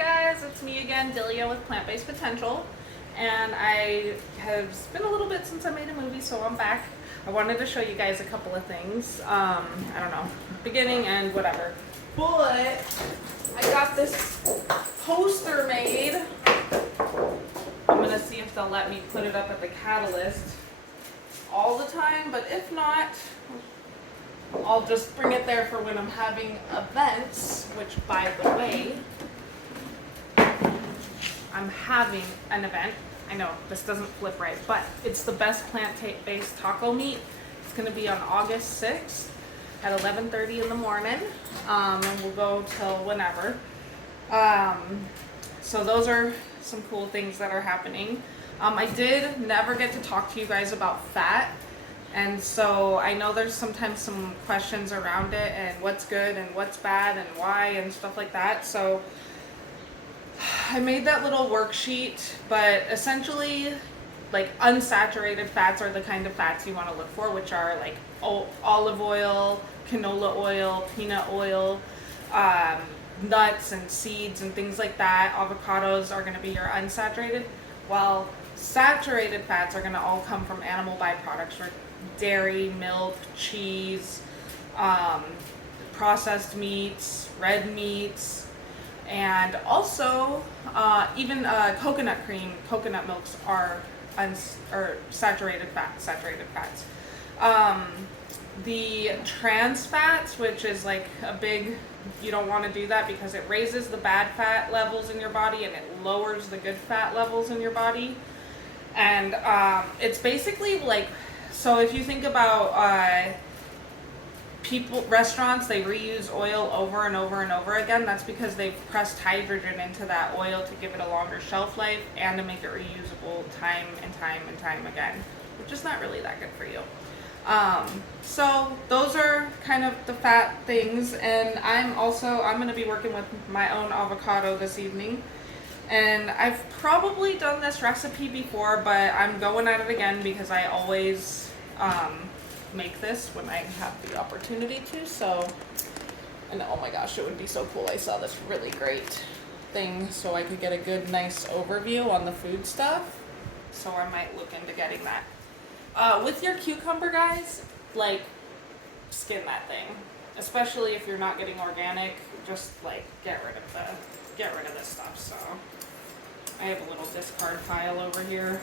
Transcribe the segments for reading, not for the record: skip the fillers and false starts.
guys, it's me again, Delia with Plant-Based Potential, and I have been a little bit since I made a movie, so I'm back. I wanted to show you guys a couple of things. I don't know, beginning and whatever. But I got this poster made. I'm gonna see if they'll let me put it up at the Catalyst all the time, but if not, I'll just bring it there for when I'm having events, which, by the way, I'm having an event. I know this doesn't flip right, but it's the best plant-based taco meat. It's going to be on August 6th at 11:30 in the morning, and we'll go till whenever. So those are some cool things that are happening. I did never get to talk to you guys about fat. And so I know there's sometimes some questions around it and what's good and what's bad and why and stuff like that. So I made that little worksheet, but essentially like unsaturated fats are the kind of fats you want to look for, which are like olive oil, canola oil, peanut oil, nuts and seeds and things like that. Avocados are going to be your unsaturated, while saturated fats are going to all come from animal byproducts, or dairy, milk, cheese, processed meats, red meats, and also even coconut cream, coconut milks are saturated fats. The trans fats, which is like a big, you don't want to do that because it raises the bad fat levels in your body and it lowers the good fat levels in your body. And it's basically like, so if you think about restaurants, they reuse oil over and over and over again. That's because they've pressed hydrogen into that oil to give it a longer shelf life and to make it reusable time and time again, which is not really that good for you. So those are kind of the fat things, and I'm going to be working with my own avocado this evening. And I've probably done this recipe before, but I'm going at it again because I always make this when I have the opportunity to. So, and oh my gosh, it would be so cool. I saw this really great thing so I could get a good, nice overview on the food stuff. So I might look into getting that. With your cucumber, guys, like, skin that thing. Especially if you're not getting organic, just like get rid of this stuff. So I have a little discard pile over here.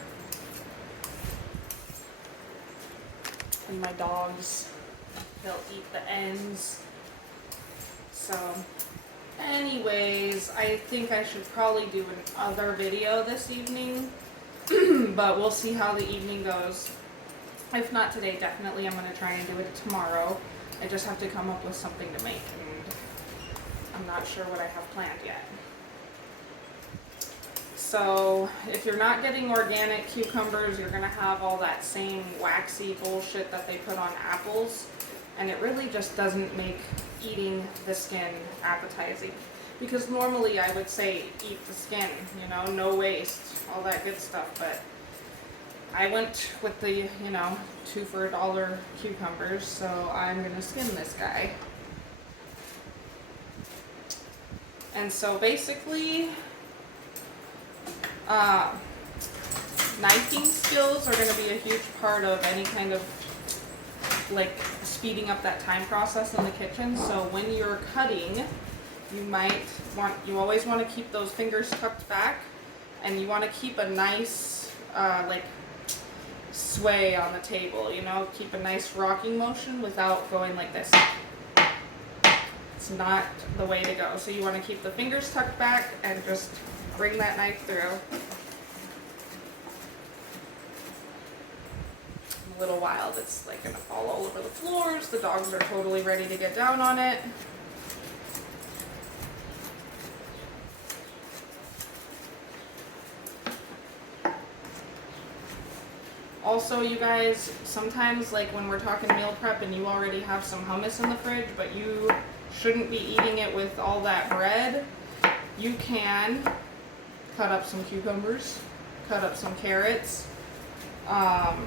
And my dogs, they'll eat the ends. So anyways, I think I should probably do another video this evening, but we'll see how the evening goes. If not today, definitely I'm going to try and do it tomorrow. I just have to come up with something to make, and I'm not sure what I have planned yet. So if you're not getting organic cucumbers, you're going to have all that same waxy bullshit that they put on apples, and it really just doesn't make eating the skin appetizing. Because normally I would say eat the skin, you know, no waste, all that good stuff, but I went with the, 2 for $1 cucumbers, so I'm going to skin this guy. And so basically, knifing skills are going to be a huge part of any kind of like speeding up that time process in the kitchen. So when you're cutting, you always want to keep those fingers tucked back, and you want to keep a nice like sway on the table, keep a nice rocking motion without going like this. It's not the way to go. So you want to keep the fingers tucked back and just bring that knife through. In a little while, it's like gonna fall all over the floors. The dogs are totally ready to get down on it. Also, you guys, sometimes like when we're talking meal prep and you already have some hummus in the fridge, but you shouldn't be eating it with all that bread, you can cut up some cucumbers, cut up some carrots, cut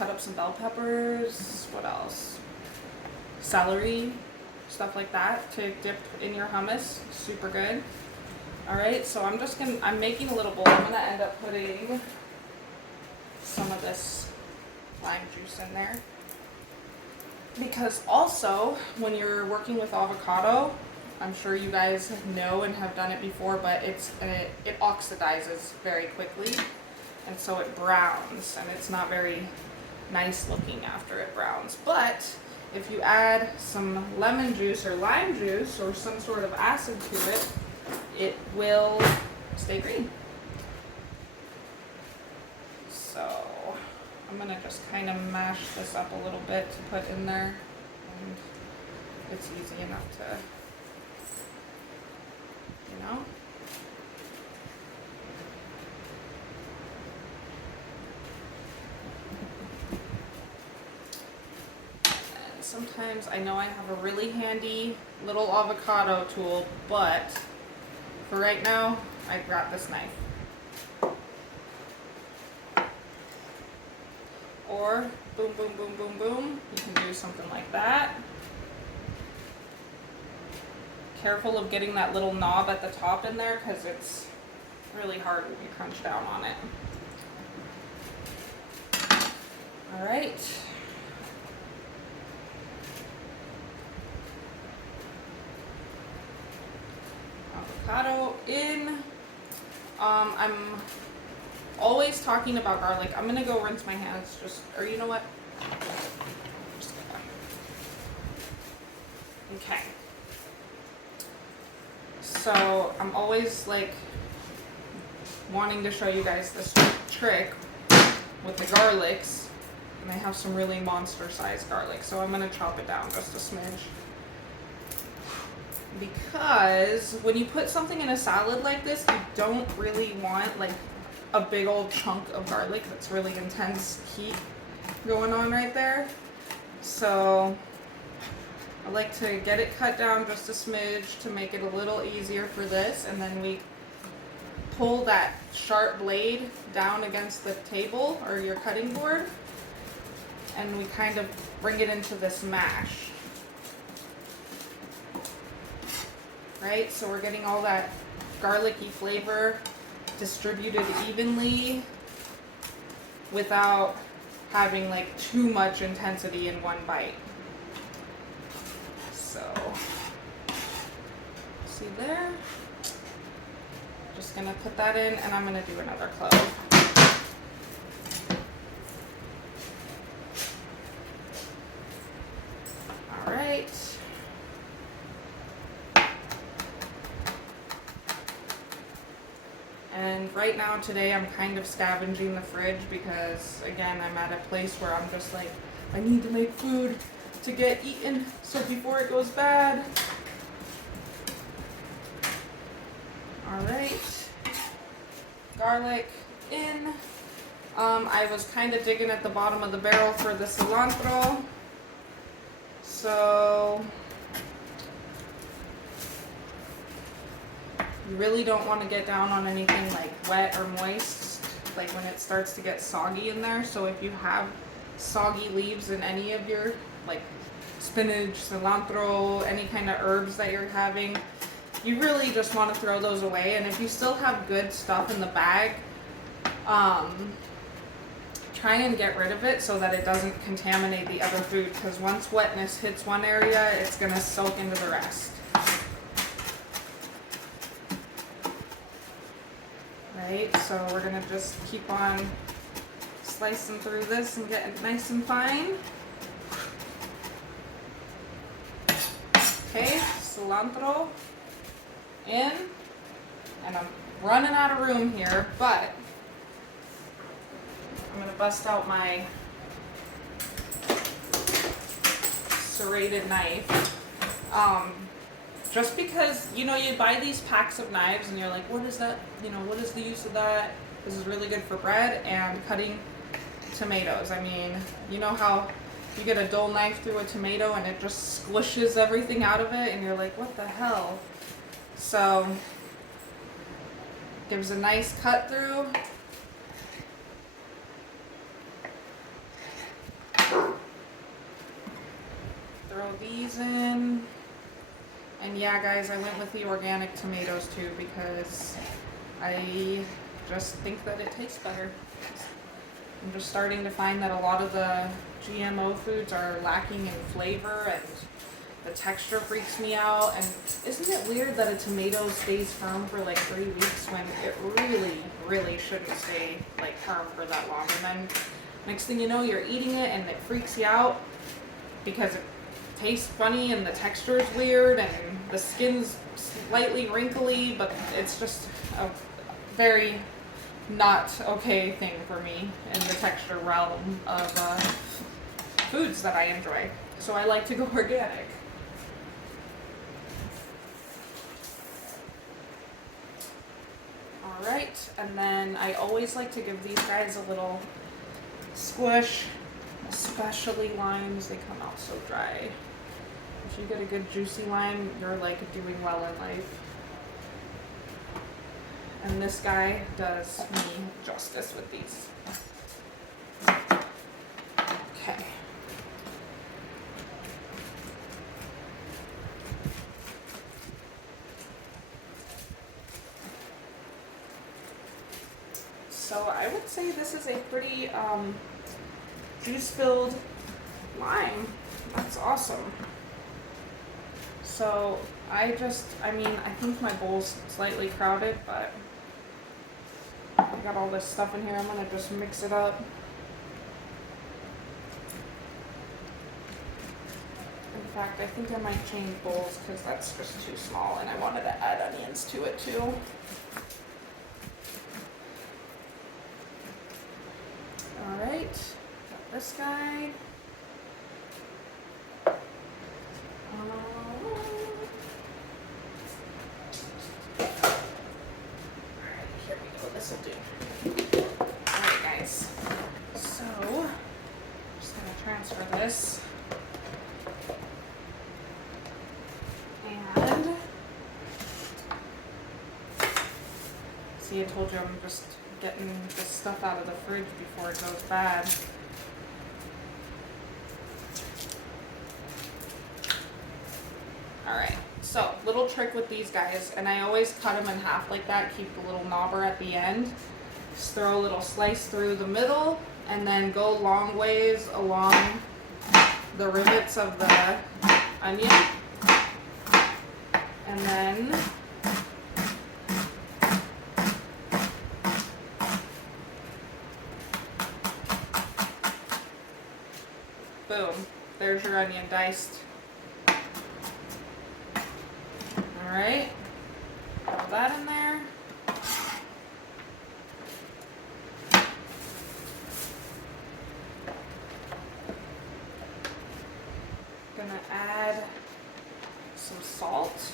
up some bell peppers, what else? Celery, stuff like that to dip in your hummus. Super good. All right, so I'm making a little bowl. I'm gonna end up putting some of this lime juice in there. Because also, when you're working with avocado, I'm sure you guys know and have done it before, but it oxidizes very quickly, and so it browns, and it's not very nice looking after it browns. But if you add some lemon juice or lime juice or some sort of acid to it, it will stay green. So I'm gonna just kind of mash this up a little bit to put in there, and it's easy enough to, you know. And sometimes I know I have a really handy little avocado tool, but for right now, I got this knife. Or boom, boom, boom, boom, boom. You can do something like that. Careful of getting that little knob at the top in there because it's really hard when you crunch down on it. All right. Avocado in. I'm always talking about garlic. I'm gonna go rinse my hands or you know what? Just gonna. Okay. So I'm always like wanting to show you guys this trick with the garlics, and I have some really monster sized garlic. So I'm gonna chop it down just a smidge. Because when you put something in a salad like this, you don't really want like a big old chunk of garlic. That's really intense heat going on right there. So I like to get it cut down just a smidge to make it a little easier for this, and then we pull that sharp blade down against the table or your cutting board, and we kind of bring it into this mash. Right, so we're getting all that garlicky flavor distributed evenly without having like too much intensity in one bite. So, see there? Just gonna put that in, and I'm gonna do another clove. All right. And right now today I'm kind of scavenging the fridge because again I'm at a place where I'm just like, I need to make food to get eaten so before it goes bad. Alright. Garlic in. I was kind of digging at the bottom of the barrel for the cilantro. So you really don't want to get down on anything like wet or moist, like when it starts to get soggy in there. So if you have soggy leaves in any of your like spinach, cilantro, any kind of herbs that you're having, you really just want to throw those away. And if you still have good stuff in the bag, try and get rid of it so that it doesn't contaminate the other food, because once wetness hits one area, it's going to soak into the rest. Right, so we're gonna just keep on slicing through this and getting it nice and fine. Okay, cilantro in, and I'm running out of room here, but I'm gonna bust out my serrated knife. Just because, you know, you buy these packs of knives and you're like, what is that? You know, what is the use of that? This is really good for bread and cutting tomatoes. I mean, you know how you get a dull knife through a tomato and it just squishes everything out of it and you're like, what the hell? So, gives a nice cut through. Throw these in. And yeah, guys, I went with the organic tomatoes too because I just think that it tastes better. I'm just starting to find that a lot of the GMO foods are lacking in flavor, and the texture freaks me out. And isn't it weird that a tomato stays firm for like 3 weeks when it really, really shouldn't stay like firm for that long? And then next thing you know, you're eating it and it freaks you out because it tastes funny and the texture is weird and the skin's slightly wrinkly, but it's just a very not okay thing for me in the texture realm of foods that I enjoy. So I like to go organic. Alright, and then I always like to give these guys a little squish, especially limes. They come out so dry. If you get a good juicy lime, you're like doing well in life. And this guy does me justice with these. Okay. So I would say this is a pretty juice-filled lime. That's awesome. So I think my bowl's slightly crowded, but I got all this stuff in here. I'm gonna just mix it up. In fact, I think I might change bowls because that's just too small and I wanted to add onions to it too. Alright, got this guy. This will do. Alright guys, so I'm just going to transfer this, and see, I told you I'm just getting this stuff out of the fridge before it goes bad. Alright, so little trick with these guys, and I always cut them in half like that, keep the little knobber at the end. Just throw a little slice through the middle, and then go long ways along the rivets of the onion. And then boom, there's your onion diced. Alright, put that in there. Gonna add some salt.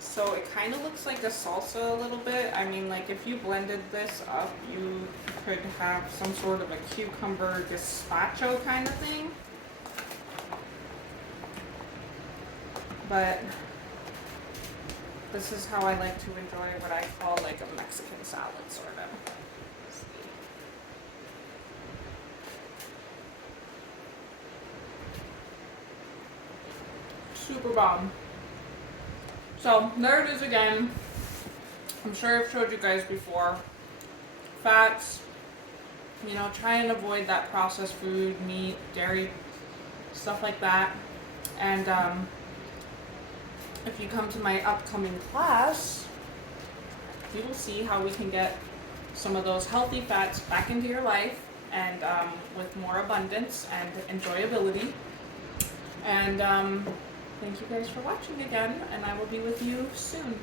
So it kind of looks like a salsa a little bit. I mean, like if you blended this up, you could have some sort of a cucumber gazpacho kind of thing. But this is how I like to enjoy what I call like a Mexican salad, sort of. Super bomb. So there it is again. I'm sure I've showed you guys before. Fats, you know, try and avoid that processed food, meat, dairy, stuff like that. And if you come to my upcoming class, you will see how we can get some of those healthy fats back into your life, and with more abundance and enjoyability. And thank you guys for watching again, and I will be with you soon.